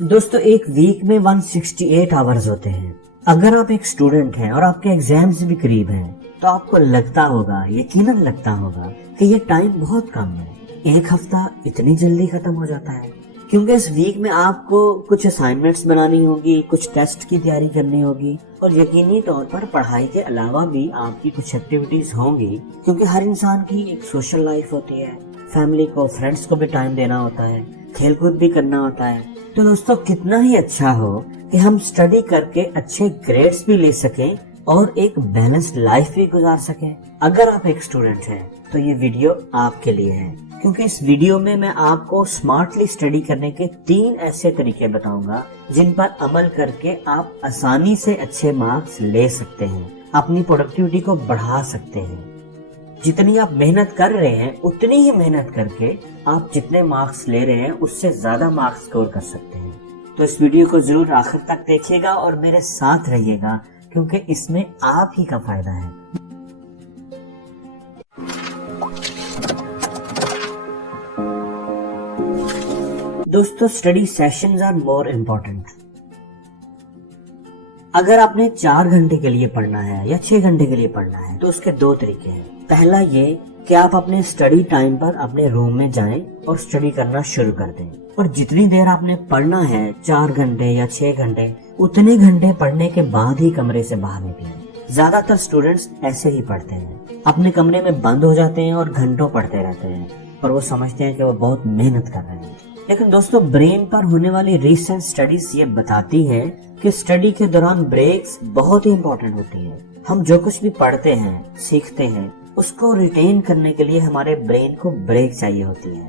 दोस्तों एक वीक में 168 आवर्स होते हैं। अगर आप एक स्टूडेंट हैं और आपके एग्जाम्स भी करीब हैं तो आपको लगता होगा, यकीनन लगता होगा कि ये टाइम बहुत कम है। एक हफ्ता इतनी जल्दी खत्म हो जाता है क्योंकि इस वीक में आपको कुछ असाइनमेंट्स बनानी होगी, कुछ टेस्ट की तैयारी करनी होगी और यकीनी तौर पर पढ़ाई के अलावा भी आपकी कुछ एक्टिविटीज होंगी क्योंकि हर इंसान की एक सोशल लाइफ होती है, फैमिली को, फ्रेंड्स को भी टाइम देना होता है, खेलकूद भी करना होता है। तो दोस्तों कितना ही अच्छा हो कि हम स्टडी करके अच्छे ग्रेड्स भी ले सकें और एक बैलेंस्ड लाइफ भी गुजार सकें। अगर आप एक स्टूडेंट हैं तो ये वीडियो आपके लिए है क्योंकि इस वीडियो में मैं आपको स्मार्टली स्टडी करने के 3 ऐसे तरीके बताऊंगा जिन पर अमल करके आप आसानी से अच्छे मार्क्स ले सकते हैं, अपनी प्रोडक्टिविटी को बढ़ा सकते हैं। जितनी आप मेहनत कर रहे हैं उतनी ही मेहनत करके आप जितने मार्क्स ले रहे हैं उससे ज्यादा मार्क्स स्कोर कर सकते हैं। तो इस वीडियो को जरूर आखिर तक देखिएगा और मेरे साथ रहिएगा क्योंकि इसमें आप ही का फायदा है। दोस्तों study sessions are more important. अगर आपने 4 घंटे के लिए पढ़ना है या 6 घंटे के लिए पढ़ना है तो उसके 2 तरीके हैं। पहला ये कि आप अपने स्टडी टाइम पर अपने रूम में जाएं और स्टडी करना शुरू कर दें और जितनी देर आपने पढ़ना है 4 घंटे या 6 घंटे उतने घंटे पढ़ने के बाद ही कमरे से बाहर निकलें। ज्यादातर स्टूडेंट्स ऐसे ही पढ़ते हैं, अपने कमरे में बंद हो जाते हैं और घंटों पढ़ते रहते हैं और वो समझते हैं कि वो बहुत मेहनत कर रहे हैं। लेकिन दोस्तों ब्रेन पर होने वाली रिसेंट स्टडीज ये बताती है कि स्टडी के दौरान ब्रेक्स बहुत ही इम्पोर्टेंट होती है। हम जो कुछ भी पढ़ते हैं, सीखते हैं, उसको रिटेन करने के लिए हमारे ब्रेन को ब्रेक चाहिए होती है।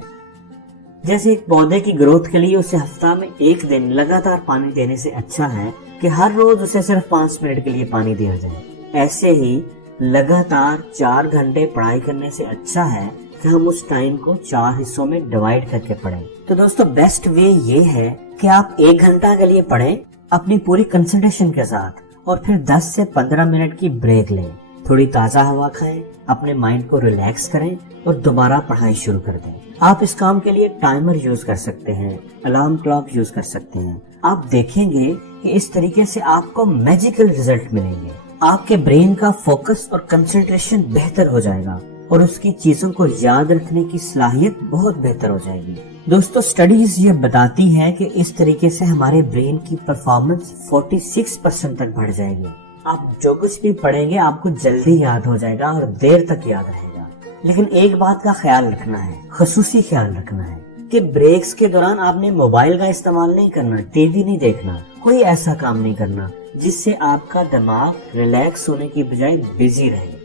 जैसे एक पौधे की ग्रोथ के लिए उसे हफ्ता में 1 दिन लगातार पानी देने से अच्छा है कि हर रोज उसे सिर्फ 5 मिनट के लिए पानी दिया जाए। ऐसे ही लगातार 4 घंटे पढ़ाई करने से अच्छा है कि हम उस टाइम को 4 हिस्सों में डिवाइड करके पढ़ें। तो दोस्तों बेस्ट वे ये है कि आप 1 घंटा के लिए पढ़ें अपनी पूरी कंसंट्रेशन के साथ और फिर 10 से 15 मिनट की ब्रेक लें, थोड़ी ताजा हवा खाएं, अपने माइंड को रिलैक्स करें और दोबारा पढ़ाई शुरू कर दें। आप इस काम के लिए टाइमर यूज कर सकते हैं, अलार्म क्लॉक यूज कर सकते हैं। आप देखेंगे कि इस तरीके से आपको मैजिकल रिजल्ट मिलेंगे। आपके ब्रेन का फोकस और कंसंट्रेशन बेहतर हो जाएगा और उसकी चीजों को याद रखने की सलाहियत बहुत बेहतर हो जाएगी। दोस्तों स्टडीज ये बताती है कि इस तरीके से हमारे ब्रेन की परफॉर्मेंस 46% तक बढ़ जाएगी। आप जो कुछ भी पढ़ेंगे आपको जल्दी याद हो जाएगा और देर तक याद रहेगा। लेकिन एक बात का ख्याल रखना है, खसूसी ख्याल रखना है कि ब्रेक्स के दौरान आपने मोबाइल का इस्तेमाल नहीं करना, टीवी नहीं देखना, कोई ऐसा काम नहीं करना जिससे आपका दिमाग रिलैक्स होने की बजाय बिजी रहे।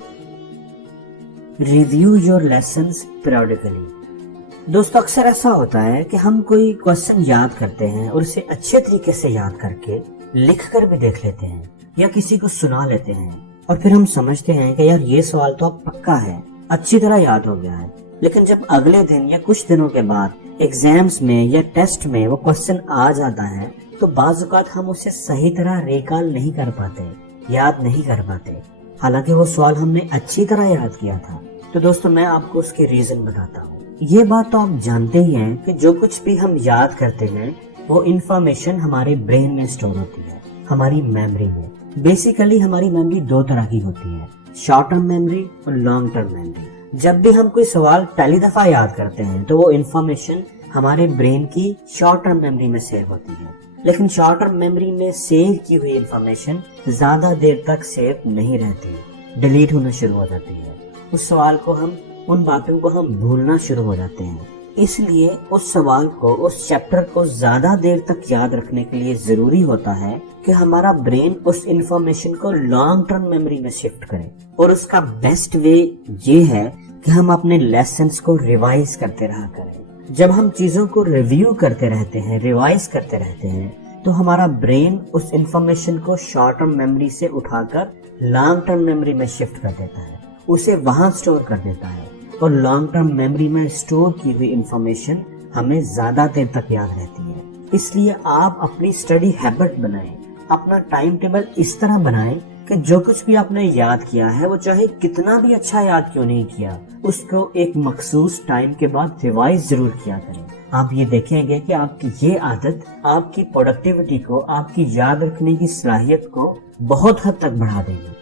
Review your lessons periodically. दोस्तों अक्सर ऐसा होता है कि हम कोई क्वेश्चन याद करते हैं और उसे अच्छे तरीके से याद करके लिख कर भी देख लेते हैं या किसी को सुना लेते हैं और फिर हम समझते हैं कि यार ये सवाल तो अब पक्का है, अच्छी तरह याद हो गया है। लेकिन जब अगले दिन या कुछ दिनों के बाद एग्जाम्स में या टेस्ट में वो क्वेश्चन आ जाता है तो बाज़ औक़ात हम उसे सही तरह रिकॉल नहीं कर पाते, याद नहीं कर पाते, हालांकि वो सवाल हमने अच्छी तरह याद किया था। तो दोस्तों मैं आपको उसके रीजन बताता हूँ। ये बात तो आप जानते ही हैं कि जो कुछ भी हम याद करते हैं वो इन्फॉर्मेशन हमारे ब्रेन में स्टोर होती है, हमारी मेमोरी में। बेसिकली हमारी मेमोरी 2 तरह की होती है, शॉर्ट टर्म मेमोरी और लॉन्ग टर्म मेमोरी। जब भी हम कोई सवाल पहली दफा याद करते हैं तो वो इन्फॉर्मेशन हमारे ब्रेन की शॉर्ट टर्म मेमोरी में सेव होती है, लेकिन शॉर्ट टर्म मेमोरी में सेव की हुई इन्फॉर्मेशन ज्यादा देर तक सेव नहीं रहती, डिलीट होना शुरू हो जाती है। उस सवाल को हम, उन बातों को हम भूलना शुरू हो जाते हैं। इसलिए उस सवाल को, उस चैप्टर को ज्यादा देर तक याद रखने के लिए जरूरी होता है कि हमारा ब्रेन उस इंफॉर्मेशन को लॉन्ग टर्म मेमोरी में शिफ्ट करे। और उसका बेस्ट वे ये है कि हम अपने लेसन्स को रिवाइज करते रहा करें। जब हम चीजों को रिव्यू करते रहते हैं, रिवाइज करते रहते हैं, तो हमारा ब्रेन उस इंफॉर्मेशन को शॉर्ट टर्म मेमोरी से उठाकर लॉन्ग टर्म मेमोरी में शिफ्ट कर देता है, उसे वहां स्टोर कर देता है और लॉन्ग टर्म मेमोरी में स्टोर की हुई इंफॉर्मेशन हमें ज्यादा देर तक याद रहती है। इसलिए आप अपनी स्टडी हैबिट बनाएं, अपना टाइम टेबल इस तरह बनाएं कि जो कुछ भी आपने याद किया है वो चाहे कितना भी अच्छा याद क्यों नहीं किया, उसको एक मखसूस टाइम के बाद रिवाइज जरूर किया करें। آپ یہ دیکھیں گے کہ آپ کی یہ عادت آپ کی پروڈکٹیوٹی کو، آپ کی یاد رکھنے کی صلاحیت کو بہت حد تک بڑھا دے گی۔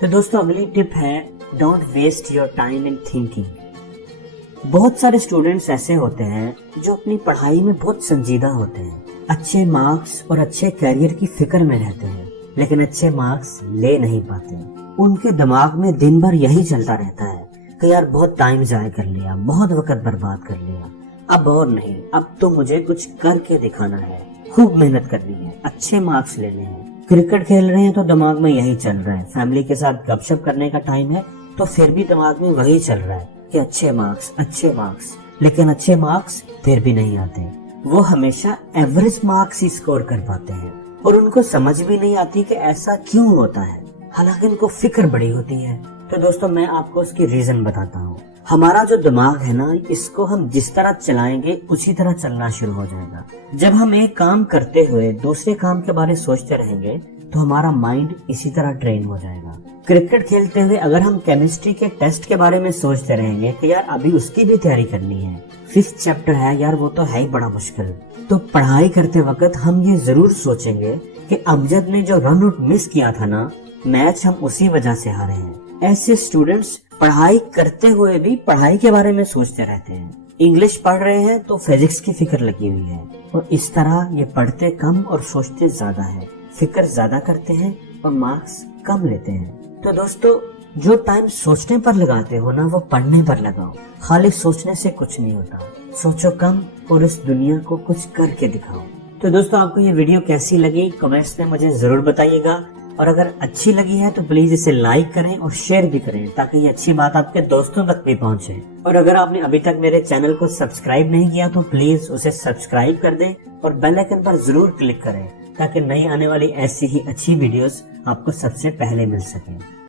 تو دوستو اگلی ٹپ ہے don't waste your time in thinking. بہت سارے اسٹوڈینٹس ایسے ہوتے ہیں جو اپنی پڑھائی میں بہت سنجیدہ ہوتے ہیں، اچھے مارکس اور اچھے کیریئر کی فکر میں رہتے ہیں، لیکن اچھے مارکس لے نہیں پاتے۔ ان کے دماغ میں دن بھر یہی چلتا رہتا ہے کہ یار بہت ٹائم ضائع کر لیا، بہت وقت برباد کر لیا، اب اور نہیں، اب تو مجھے کچھ کر کے دکھانا ہے، خوب محنت کرنی ہے، اچھے مارکس لینے ہیں۔ کرکٹ کھیل رہے ہیں تو دماغ میں یہی چل رہا ہے، فیملی کے ساتھ گپ شپ کرنے کا ٹائم ہے تو پھر بھی دماغ میں وہی چل رہا ہے کہ اچھے مارکس، لیکن اچھے مارکس پھر بھی نہیں آتے۔ وہ ہمیشہ ایوریج مارکس ہی سکور کر پاتے ہیں اور ان کو سمجھ بھی نہیں آتی کہ ایسا کیوں ہوتا ہے، حالانکہ ان کو فکر بڑی ہوتی ہے۔ تو دوستو میں آپ کو اس کی ریزن بتاتا ہوں۔ ہمارا جو دماغ ہے نا، اس کو ہم جس طرح چلائیں گے اسی طرح چلنا شروع ہو جائے گا۔ جب ہم ایک کام کرتے ہوئے دوسرے کام کے بارے سوچتے رہیں گے تو ہمارا مائنڈ اسی طرح ٹرین ہو جائے گا۔ کرکٹ کھیلتے ہوئے اگر ہم کیمسٹری کے ٹیسٹ کے بارے میں سوچتے رہیں گے کہ یار ابھی اس کی بھی تیاری کرنی ہے، 5th چیپٹر ہے یار، وہ تو ہے ہی بڑا مشکل، تو پڑھائی کرتے وقت ہم یہ ضرور سوچیں گے کہ امجد نے جو رن آؤٹ مس کیا تھا نا، میچ ہم اسی وجہ سے ہارے ہیں۔ ایسے اسٹوڈینٹس پڑھائی کرتے ہوئے بھی پڑھائی کے بارے میں سوچتے رہتے ہیں، انگلش پڑھ رہے ہیں تو فزکس کی فکر لگی ہوئی ہے، اور اس طرح یہ پڑھتے کم اور سوچتے زیادہ ہے، فکر زیادہ کرتے ہیں اور مارکس کم لیتے ہیں۔ تو دوستو جو ٹائم سوچنے پر لگاتے ہو نا، وہ پڑھنے پر لگاؤ۔ خالی سوچنے سے کچھ نہیں ہوتا، سوچو کم اور اس دنیا کو کچھ کر کے دکھاؤ۔ تو دوستو آپ کو یہ ویڈیو کیسی لگی کمنٹس میں مجھے ضرور بتائیے گا، اور اگر اچھی لگی ہے تو پلیز اسے لائک کریں اور شیئر بھی کریں تاکہ یہ اچھی بات آپ کے دوستوں تک بھی پہنچے۔ اور اگر آپ نے ابھی تک میرے چینل کو سبسکرائب نہیں کیا تو پلیز اسے سبسکرائب کر دیں اور بیل آئیکن پر ضرور کلک کریں تاکہ نئی آنے والی ایسی ہی اچھی ویڈیوز آپ کو سب سے پہلے مل سکیں۔